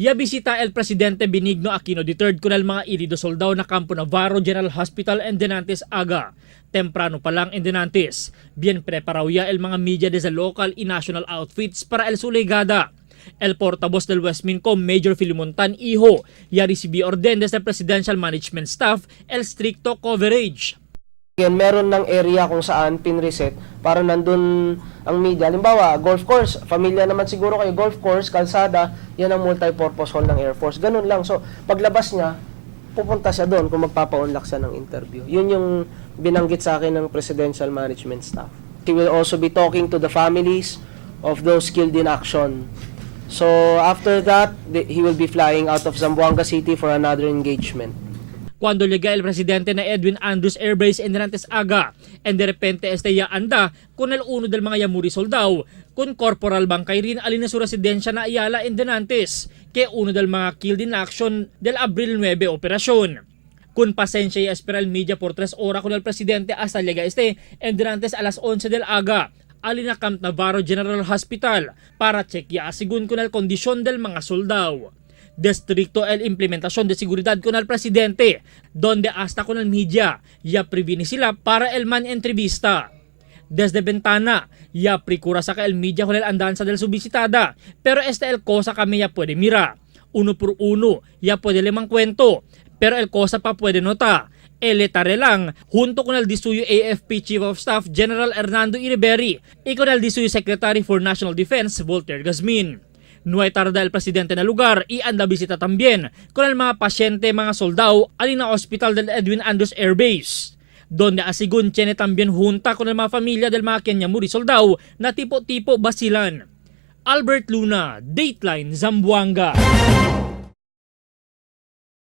Ya bisita el Presidente Benigno Aquino III con el mga irido soldado na Campo Navarro General Hospital en Denantes aga. Temprano pa lang en Denantes, bien preparado ya el mga media desde local y national outfits para el sulegada. El portavoz del Westmincom, Major Filimontan Iho, ya recibió orden desde el Presidential Management Staff el stricto coverage. Meron ng area kung saan pinreset para nandun ang media. Halimbawa, golf course, familia naman siguro kayo, golf course, kalsada, yan ang multi-purpose hall ng Air Force. Ganun lang. So, paglabas niya, pupunta siya doon kung magpapa-unlock siya ng interview. Yun yung binanggit sa akin ng Presidential Management Staff. He will also be talking to the families of those killed in action. So, after that, he will be flying out of Zamboanga City for another engagement. Cuando llega el presidente na Edwin Andrews Air Base en Denantes aga, en de repente ya anda con el uno del mga yamuri soldado, con Corporal Bangkay rin alin na su residensya na Ayala en Denantes, que uno del mga killed in action del Abril 9 operasyon. Con pasensya y espera el media por 3 horas con el presidente hasta llega en Denantes a las 11 del aga, alin na Camp Navarro General Hospital para chequea asigun con el kondisyon del mga soldado. Distrito el implementación de seguridad con el presidente, donde hasta con el media ya previni sila para el man entrevista. Desde ventana, ya procura saca el media con el andanza del su visitada, pero el cosa kami ya puede mira. Uno por uno, ya puede lemang kwento, pero el cosa pa puede nota. Eletare lang, junto con el disuyo AFP Chief of Staff General Hernando Iriberi y con el disuyo Secretary for National Defense Voltaire Gazmin. No hay tarda el presidente na lugar y anda bisita también con el mga pasyente mga soldado alin na hospital del Edwin Andrews Air Base, donde asigun tiene también junta con el mga familia del mga Kenyamuri soldado na tipo-tipo basilan. Albert Luna, Dateline, Zamboanga.